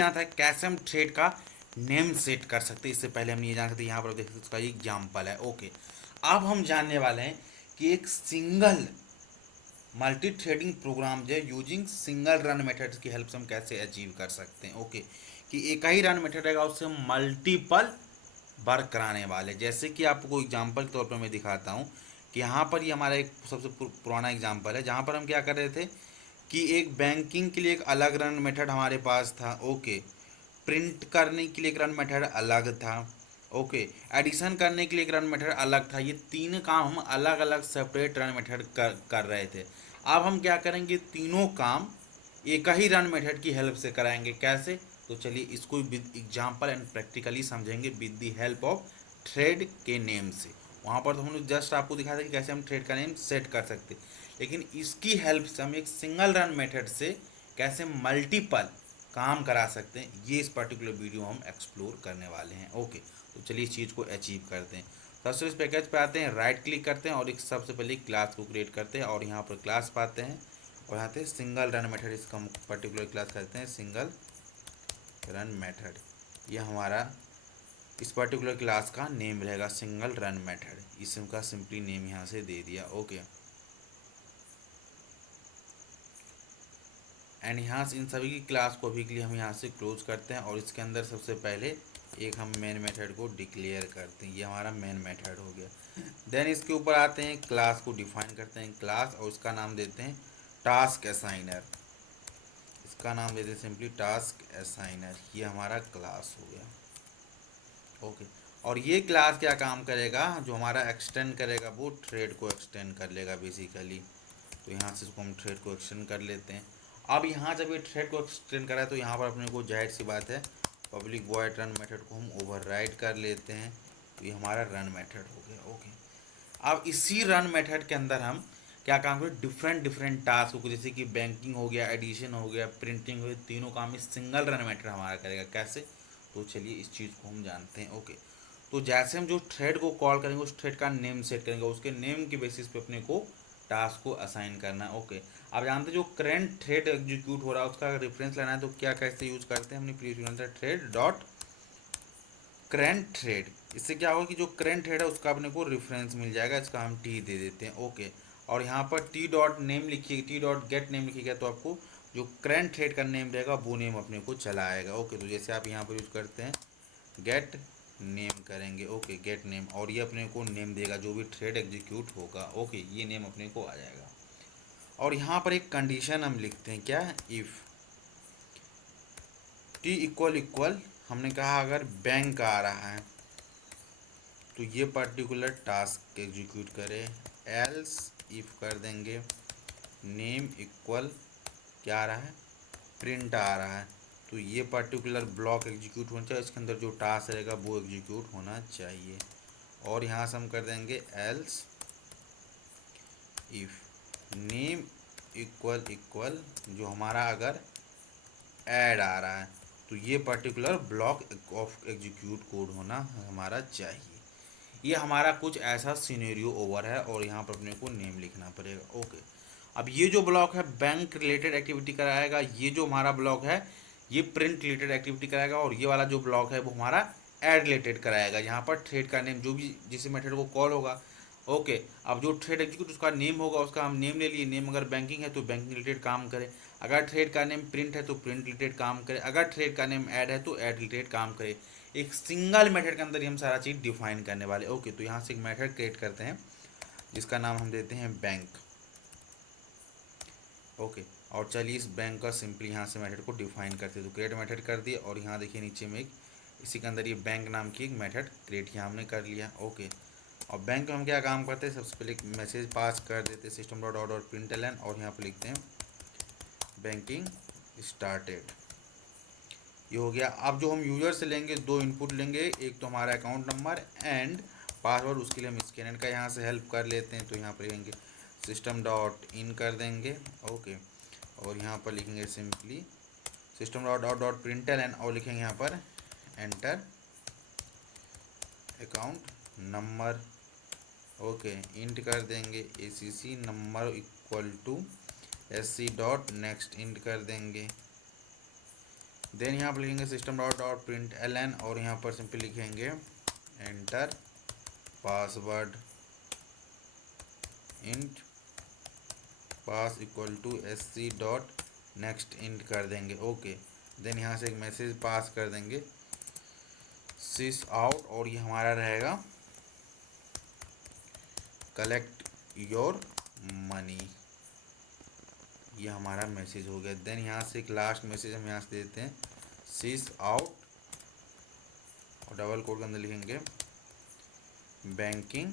यहाँ था कैसे हम ट्रेड का नेम सेट कर सकते हैं। इससे पहले हम ये जान सकते हैं, यहाँ पर देख सकते उसका एग्जाम्पल है। ओके, अब हम जानने वाले हैं कि एक सिंगल मल्टी थ्रेडिंग प्रोग्राम जो है यूजिंग सिंगल रन मेथड्स की हेल्प से हम कैसे अचीव कर सकते हैं। ओके, कि एक ही रन मेथड रहेगा उससे हम मल्टीपल वर्क कराने वाले। जैसे कि आपको एग्जांपल के तौर पर मैं दिखाता हूँ कि यहाँ पर ये हमारा एक सबसे पुराना एग्जांपल है, जहाँ पर हम क्या कर रहे थे कि एक बैंकिंग के लिए एक अलग रन मेथड हमारे पास था। ओके, प्रिंट करने के लिए एक रन मेथड अलग था। ओके, एडिशन करने के लिए एक रन मेथड अलग था। ये तीन काम हम अलग अलग सेपरेट रन मेथड कर रहे थे। अब हम क्या करेंगे, तीनों काम एक ही रन मेथड की हेल्प से कराएंगे। कैसे? तो चलिए इसको विद एग्जांपल एंड प्रैक्टिकली समझेंगे with the help of thread के नेम से। वहाँ पर तो हम लोग जस्ट आपको दिखा था कि कैसे हम थ्रेड का नेम सेट कर सकते, लेकिन इसकी हेल्प से हम एक सिंगल रन मेथड से कैसे मल्टीपल काम करा सकते हैं, ये इस पर्टिकुलर वीडियो हम एक्सप्लोर करने वाले हैं। ओके, तो चलिए इस चीज़ को अचीव करते हैं। सबसे इस पैकेज पे आते हैं, राइट क्लिक करते हैं और एक सबसे पहले क्लास को क्रिएट करते हैं और यहाँ पर क्लास पाते हैं और यहाँ पे सिंगल रन मेथड, इसका हम पर्टिकुलर क्लास करते हैं सिंगल रन मेथड। ये हमारा इस पर्टिकुलर क्लास का नेम रहेगा सिंगल रन मेथड। इसका सिंपली नेम यहाँ से दे दिया। ओके, एंड यहाँ से इन सभी की क्लास को अभी के लिए हम यहाँ से क्लोज करते हैं और इसके अंदर सबसे पहले एक हम मेन मेथड को डिक्लेयर करते हैं। ये हमारा मेन मेथड हो गया। देन इसके ऊपर आते हैं, क्लास को डिफाइन करते हैं क्लास, और इसका नाम देते हैं टास्क असाइनर। इसका नाम देते हैं सिंपली टास्क असाइनर। ये हमारा क्लास हो गया। ओके, और ये क्लास क्या काम करेगा, जो हमारा एक्सटेंड करेगा वो थ्रेड को एक्सटेंड कर लेगा बेसिकली। तो यहाँ से इसको हम थ्रेड को एक्सटेंड कर लेते हैं। अब यहाँ जब ये थ्रेड को एक्सटेंड करा है तो यहाँ पर अपने को जाहिर सी बात है पब्लिक वॉइड रन मेथड को हम ओवरराइड कर लेते हैं। तो ये हमारा रन मेथड हो गया। ओके, अब इसी रन मेथड के अंदर हम क्या काम करें, डिफरेंट डिफरेंट टास्क को, जैसे कि बैंकिंग हो गया, एडिशन हो गया, प्रिंटिंग हो गया, तीनों काम इस सिंगल रन मेथड हमारा करेगा। कैसे? तो चलिए इस चीज़ को हम जानते हैं। ओके, तो जैसे हम जो थ्रेड को कॉल करेंगे उस थ्रेड का नेम सेट करेंगे, उसके नेम के बेसिस पे अपने को टास्क को असाइन करना है। ओके, आप जानते हैं जो करंट थ्रेड एग्जीक्यूट हो रहा है उसका रेफरेंस लेना है तो क्या कैसे यूज करते हैं, हमने प्रीवियस यूज था थ्रेड डॉट करंट थ्रेड। इससे क्या होगा कि जो करंट थ्रेड है उसका अपने को रेफरेंस मिल जाएगा, इसका हम टी दे देते हैं। ओके, और यहाँ पर टी डॉट नेम लिखिए, टी डॉट गेट नेम लिखिएगा तो आपको जो करंट थ्रेड का नेम रहेगा वो नेम अपने को चला आएगा। ओके, तो जैसे आप यहाँ पर यूज करते हैं गेट नेम करेंगे। ओके, गेट नेम, और ये अपने को नेम देगा जो भी थ्रेड एग्जीक्यूट होगा। ओके, ये नेम अपने को आ जाएगा। और यहाँ पर एक कंडीशन हम लिखते हैं, क्या, इफ़ टी इक्वल इक्वल, हमने कहा अगर बैंक आ रहा है तो ये पर्टिकुलर टास्क एग्जीक्यूट करे, एल्स इफ कर देंगे नेम इक्वल क्या आ रहा है, प्रिंट आ रहा है, तो ये पर्टिकुलर ब्लॉक एग्जीक्यूट होना चाहिए, इसके अंदर जो टास्क रहेगा वो एग्जीक्यूट होना चाहिए। और यहाँ से हम कर देंगे else if name equal equal, जो हमारा अगर ऐड आ रहा है तो ये particular block of execute code होना हमारा चाहिए। ये हमारा कुछ ऐसा सिनेरियो ओवर है और यहाँ पर अपने को नेम लिखना पड़ेगा। ओके, अब ये जो ब्लॉक है बैंक रिलेटेड एक्टिविटी कराएगा, ये जो हमारा ब्लॉक है ये प्रिंट रिलेटेड एक्टिविटी कराएगा, और ये वाला जो ब्लॉक है वो हमारा ऐड रिलेटेड कराएगा। यहाँ पर थ्रेड का नेम जो भी जिस मेथड को कॉल होगा। ओके, अब जो थ्रेड एग्जीक्यूट उसका नेम होगा, उसका हम नेम ले लिए, नेम अगर बैंकिंग है तो बैंकिंग रिलेटेड काम करे, अगर थ्रेड का नेम प्रिंट है तो प्रिंट रिलेटेड काम करे, अगर थ्रेड का नेम ऐड है तो ऐड रिलेटेड काम करे। एक सिंगल मेथड के अंदर ही हम सारा चीज़ डिफाइन करने वाले। ओके, तो यहाँ से एक मेथड क्रिएट करते हैं जिसका नाम हम देते हैं बैंक। ओके, और चलिए इस बैंक का सिंपली यहाँ से मेथड को डिफाइन करते हैं। तो क्रिएट मेथड कर दिए और यहाँ देखिए नीचे में एक इसी के अंदर ये बैंक नाम की एक मेथड क्रिएट यहाँ हमने कर लिया। ओके, और बैंक में हम क्या काम करते हैं, सबसे पहले एक मैसेज पास कर देते हैं system dot out dot print L N, और यहाँ पर लिखते हैं बैंकिंग स्टार्टेड। ये हो गया। अब जो हम यूज़र से लेंगे दो इनपुट लेंगे, एक तो हमारा अकाउंट नंबर एंड पासवर्ड, उसके लिए हम स्कैनर का यहाँ से हेल्प कर लेते हैं। तो यहाँ पर लिखेंगे सिस्टम डॉट इन कर देंगे। ओके, और यहाँ पर लिखेंगे simply system dot dot dot printer and, और लिखेंगे यहाँ पर enter account number. Okay, int कर देंगे ACC number equal to SC dot next, int कर देंगे देन यहाँ पर लिखेंगे system dot dot print L N, और यहाँ पर सिंपली लिखेंगे enter password int pass equal to S C dot next int कर देंगे। ओके, देन यहाँ से एक मैसेज पास कर देंगे सिस आउट, और ये हमारा रहेगा कलेक्ट योर मनी। ये हमारा मैसेज हो गया। देन यहाँ से एक लास्ट मैसेज हम यहाँ से देते हैं सिस आउट, और डबल कोड के अंदर लिखेंगे बैंकिंग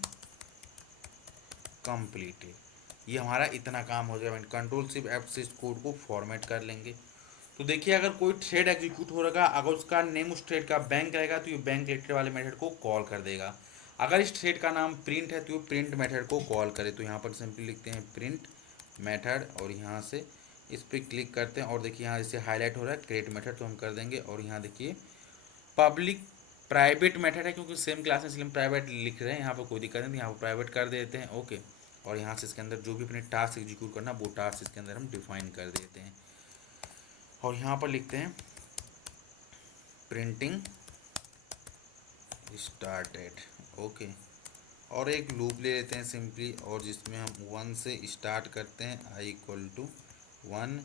कंप्लीटेड। ये हमारा इतना काम हो जाएगा। कंट्रोल सिर्फ एफ से इस कोड को फॉर्मेट कर लेंगे। तो देखिए, अगर कोई थ्रेड एग्जीक्यूट हो रहा, अगर उसका नेम उस थ्रेड का बैंक रहेगा तो ये बैंक रिलेटेड वाले मेथड को कॉल कर देगा। अगर इस थ्रेड का नाम प्रिंट है तो ये प्रिंट मेथड को कॉल करे। तो यहाँ पर सिंपली लिखते हैं प्रिंट मेथड, और यहाँ से इस पर क्लिक करते हैं, और देखिए यहाँ जैसे हाईलाइट हो रहा है क्रिएट मेथड, तो हम कर देंगे। और यहाँ देखिए पब्लिक प्राइवेट मेथड है, क्योंकि सेम क्लास में इसलिए हम प्राइवेट लिख रहे हैं, यहाँ पर कोई दिक्कत नहीं, यहाँ पर प्राइवेट कर देते हैं। ओके, और यहाँ से इसके अंदर जो भी अपने टास्क एग्जीक्यूट करना वो टास्क इसके अंदर हम डिफाइन कर देते हैं। और यहाँ पर लिखते हैं प्रिंटिंग स्टार्टेड। ओके, और एक लूप ले लेते हैं सिंपली, और जिसमें हम 1 से स्टार्ट करते हैं, i equal to 1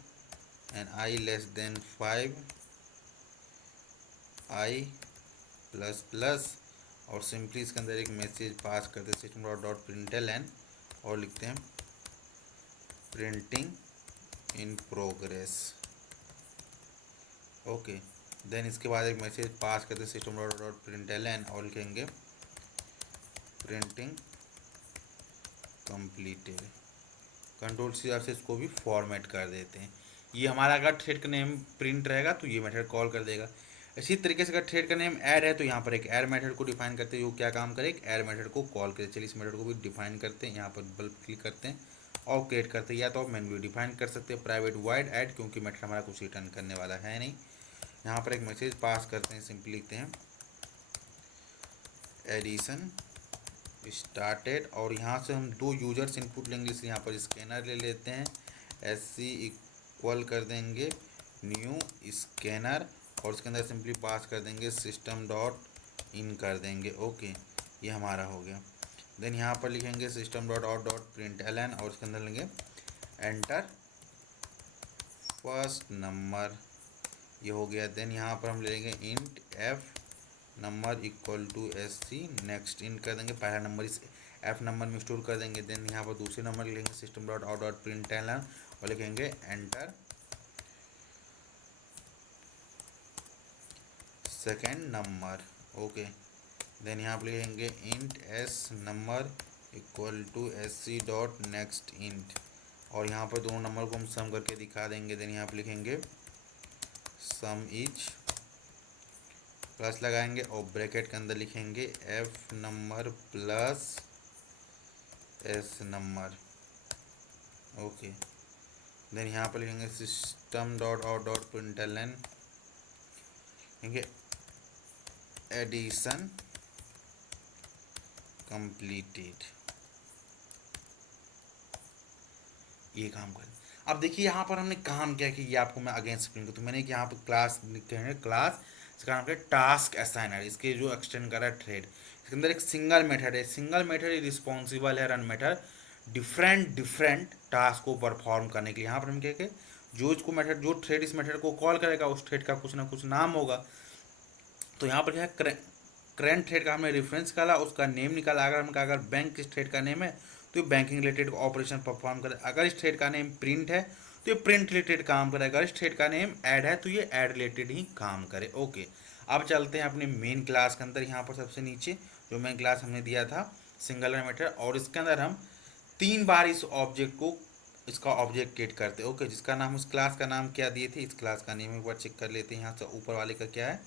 and i less than 5, i plus plus, और सिंपली इसके अंदर एक मैसेज पास करते हैं system dot dot println, और लिखते हैं printing in progress. Okay, then इसके बाद एक मैसेज पास करते हैं system dot dot println, और लिखेंगे प्रिंटिंग कंप्लीटेड। कंट्रोल सी से इसको भी फॉर्मेट कर देते हैं। ये हमारा अगर थ्रेड का नेम प्रिंट रहेगा तो ये मेथड कॉल कर देगा। इसी तरीके से अगर थ्रेड का नेम ऐड है तो यहाँ पर एक ऐड मेथड को डिफाइन करते हैं, वो क्या काम करे, एक ऐड मेथड को कॉल करे। चलिए इस मेथड को भी डिफाइन करते हैं, यहाँ पर बल्ब क्लिक करते हैं और क्रिएट करते हैं। या तो आप मैन्युअली डिफाइन कर सकते हैं प्राइवेट वाइड ऐड, क्योंकि मेथड हमारा कुछ रिटर्न करने वाला है नहीं। यहाँ पर एक मैसेज पास करते हैं, सिंपली लिखते हैं एडिशन स्टार्टेड, और यहाँ से हम 2 यूजर्स इनपुट लेंगे, इसलिए यहाँ पर स्कैनर ले लेते हैं, एस सी इक्वल कर देंगे न्यू स्कैनर, और इसके अंदर सिंपली पास कर देंगे सिस्टम डॉट इन कर देंगे। ओके, ये हमारा हो गया। देन यहाँ पर लिखेंगे system dot out dot print L N, और इसके अंदर लेंगे एंटर फर्स्ट नंबर, ये हो गया। देन यहाँ पर हम लेंगे int F number equal to S C next in कर देंगे, पहला नंबर इस एफ नंबर में स्टोर कर देंगे। देन यहाँ पर दूसरे नंबर लिखेंगे system dot out dot print L N, और लिखेंगे enter second number. Okay, then यहाँ पर लिखेंगे int S number equal to S C dot next int, और यहाँ पर दोनों नंबर को हम सम करके दिखा देंगे। देन यहाँ पर लिखेंगे सम इज प्लस लगाएंगे, और ब्रैकेट के अंदर लिखेंगे F number plus S number. Okay, then यहाँ पर लिखेंगे system dot out dot println, लिखेंगे एडिशन कंप्लीटेड। ये काम करें। अब देखिए यहाँ पर हमने काम क्या कि ये आपको मैं अगेन एक्सप्लेन करूँ, तो मैंने यहाँ पर क्लास लिखे हैं, क्लास इसका नाम है टास्क असाइनर, इसके जो एक्सटेंड कर रहा है थ्रेड, इसके अंदर एक सिंगल मेथड है, सिंगल मेथड रिस्पॉन्सिबल है रन मेथड डिफरेंट टास्क को परफॉर्म करने के लिए। यहाँ पर हम क्या कि जो इसको मेथड जो थ्रेड इस मेथड को कॉल करेगा उस थ्रेड का कुछ ना कुछ नाम होगा। तो यहाँ पर क्या है करेंट थ्रेड का हमने रेफरेंस निकाला, उसका नेम निकाला। अगर हम कहा अगर बैंक इस थ्रेड का नेम है तो ये बैंकिंग रिलेटेड ऑपरेशन परफॉर्म करे। अगर इस थ्रेड का नेम प्रिंट है तो ये प्रिंट रिलेटेड काम करे। अगर इस थ्रेड का नेम ऐड है तो ये ऐड रिलेटेड ही काम करे। ओके, अब चलते हैं अपने मेन क्लास के अंदर। यहाँ पर सबसे नीचे जो मेन क्लास हमने दिया था सिंगल मेथड, और इसके अंदर हम 3 बार इस ऑब्जेक्ट को इसका ऑब्जेक्ट क्रिएट करते हैं। ओके, जिसका नाम उस क्लास का नाम क्या दिए थे, इस क्लास का नेम एक बार चेक कर लेते हैं। यहाँ से ऊपर वाले का क्या है,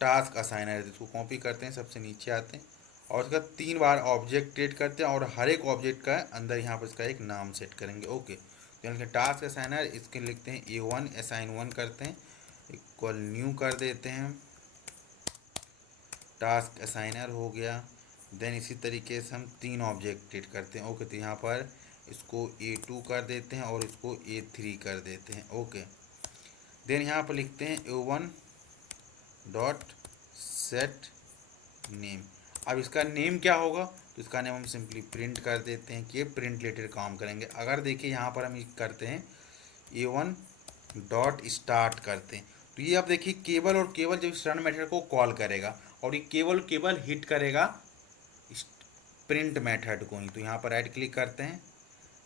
टास्क असाइनर है, इसको कॉपी करते हैं, सबसे नीचे आते हैं और इसका 3 बार ऑब्जेक्ट क्रिएट करते हैं, और हर एक ऑब्जेक्ट का अंदर यहाँ पर इसका एक नाम सेट करेंगे। ओके, तो इनके टास्क असाइनर, इसके लिखते हैं A1 असाइन 1 करते हैं इक्वल न्यू कर देते हैं, टास्क असाइनर हो गया। देन इसी तरीके से हम 3 ऑब्जेक्ट क्रिएट करते हैं। ओके, तो यहाँ पर इसको A2 कर देते हैं और इसको A3 कर देते हैं। ओके, देन यहाँ पर लिखते हैं A1 डॉट सेट नेम। अब इसका नेम क्या होगा, तो इसका नेम हम सिंपली प्रिंट कर देते हैं कि प्रिंट रिलेटेड काम करेंगे। अगर देखिए यहाँ पर हम करते हैं A1 डॉट स्टार्ट करते हैं, तो ये अब देखिए केवल और केवल जब इस रन मेथड को कॉल करेगा और ये केवल केवल हिट करेगा प्रिंट मेथड को ही। तो यहाँ पर राइट क्लिक करते हैं,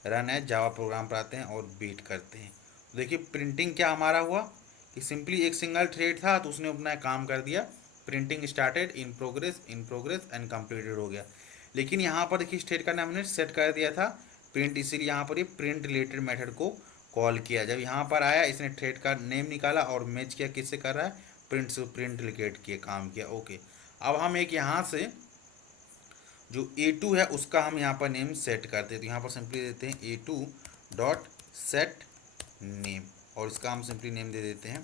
रन है जावा प्रोग्राम पर आते हैं और वेट करते हैं। तो देखिए प्रिंटिंग क्या हमारा हुआ कि सिंपली एक सिंगल थ्रेड था तो उसने अपना काम कर दिया, printing started, in progress and completed हो गया। लेकिन यहाँ पर देखिए थ्रेड का नाम हमने सेट कर दिया था प्रिंट, इसीलिए यहाँ पर ये प्रिंट रिलेटेड मेथड को कॉल किया। जब यहाँ पर आया इसने थ्रेड का नेम निकाला और मैच किया किससे कर रहा है, प्रिंट से प्रिंट रिलेटेड किया काम किया। ओके, अब हम एक यहाँ से जो A2 है उसका हम यहाँ पर नेम सेट करते हैं। तो यहाँ पर सिंपली देते हैं A2 डॉट सेट नेम और इसका हम सिंपली नेम दे देते हैं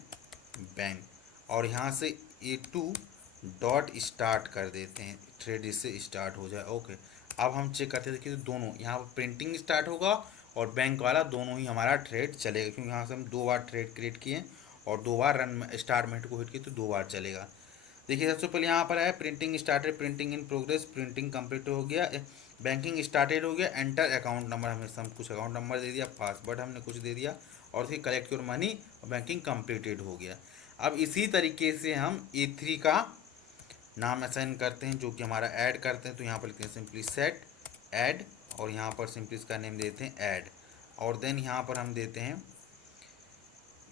बैंक। और यहाँ से A2 डॉट स्टार्ट कर देते हैं, थ्रेड इससे स्टार्ट हो जाए। ओके, अब हम चेक करते हैं कि दोनों यहाँ पर प्रिंटिंग स्टार्ट होगा और बैंक वाला दोनों ही हमारा थ्रेड चलेगा, क्योंकि यहाँ से हम 2 बार थ्रेड क्रिएट किए और 2 बार रन स्टार्ट मेथड को हिट किए तो 2 बार चलेगा। देखिए सबसे पहले यहाँ पर है printing started, printing in progress, printing complete हो गया, बैंकिंग स्टार्टेड हो गया, एंटर अकाउंट नंबर, हमें सब कुछ अकाउंट नंबर दे दिया, पासवर्ड हमने कुछ दे दिया और फिर कलेक्ट योर मनी और बैंकिंग कंप्लीटेड हो गया। अब इसी तरीके से हम A3 का नाम असाइन करते हैं जो कि हमारा ऐड करते हैं। तो यहाँ पर लिखते हैं सिंपली सेट ऐड और यहाँ पर सिंपली इसका नेम देते हैं ऐड और देन यहाँ पर हम देते हैं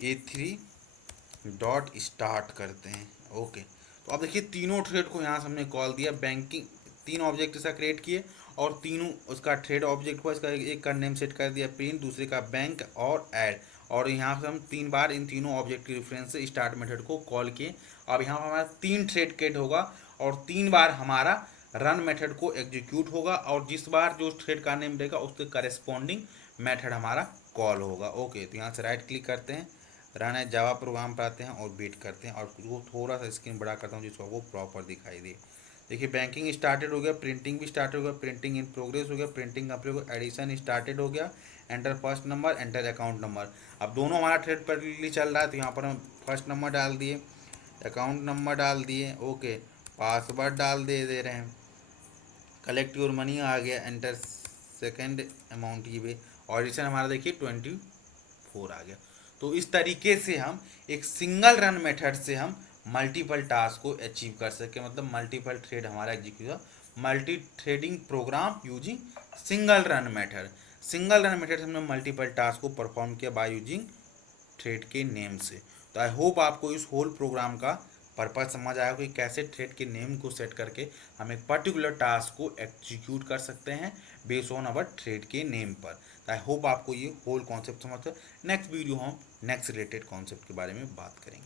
A3 डॉट स्टार्ट करते हैं। ओके, तो अब देखिए तीनों थ्रेड को यहाँ से हमने कॉल दिया, बैंकिंग 3 ऑब्जेक्ट इसका क्रिएट किए और तीनों उसका थ्रेड ऑब्जेक्ट हुआ, इसका एक का नेम सेट कर दिया प्रिंट, दूसरे का बैंक और ऐड, और यहाँ से हम 3 बार इन तीनों ऑब्जेक्ट के रेफरेंस से स्टार्ट मेथड को कॉल किए। अब यहाँ पर हमारा 3 थ्रेड क्रिएट होगा और 3 बार हमारा रन मेथड को एग्जीक्यूट होगा और जिस बार जो थ्रेड का नेम देगा उसके करेस्पॉन्डिंग मेथड हमारा कॉल होगा। ओके, तो यहाँ से राइट क्लिक करते हैं, रन है जावा प्रोग्राम पर आते हैं और वेट करते हैं और वो थोड़ा सा स्क्रीन बड़ा करता हूँ जिसको वो प्रॉपर दिखाई दे। देखिए बैंकिंग स्टार्टेड हो गया, प्रिंटिंग भी स्टार्टेड हो गया, प्रिंटिंग इन प्रोग्रेस हो गया, प्रिंटिंग कंप्लीट हो गया, एडिशन स्टार्टेड हो गया, enter first number, enter account number. अब दोनों हमारा थ्रेड पर चल रहा है तो यहाँ पर हम फर्स्ट नंबर डाल दिए, अकाउंट नंबर डाल दिए, ओके, पासवर्ड डाल दे रहे हैं, कलेक्ट योर मनी आ गया, एंटर सेकेंड अमाउंट ये भी, और एडिशन हमारा देखिए 24 आ गया। तो इस तरीके से हम एक सिंगल रन मेथड से हम मल्टीपल टास्क को अचीव कर सके, मतलब मल्टीपल थ्रेड हमारा एग्जीक्यूट, multi threading program using single run method. Single run method से हमने मल्टीपल टास्क को परफॉर्म किया बाय यूजिंग थ्रेड के नेम से। तो आई होप आपको इस होल प्रोग्राम का पर्पज समझ आया कि कैसे थ्रेड के नेम को सेट करके हम एक पर्टिकुलर टास्क को एग्जीक्यूट कर सकते हैं बेस्ड ऑन अवर थ्रेड के नेम पर। आई होप आपको ये होल कॉन्सेप्ट समझ। नेक्स्ट वीडियो हम नेक्स्ट रिलेटेड कॉन्सेप्ट के बारे में बात करेंगे।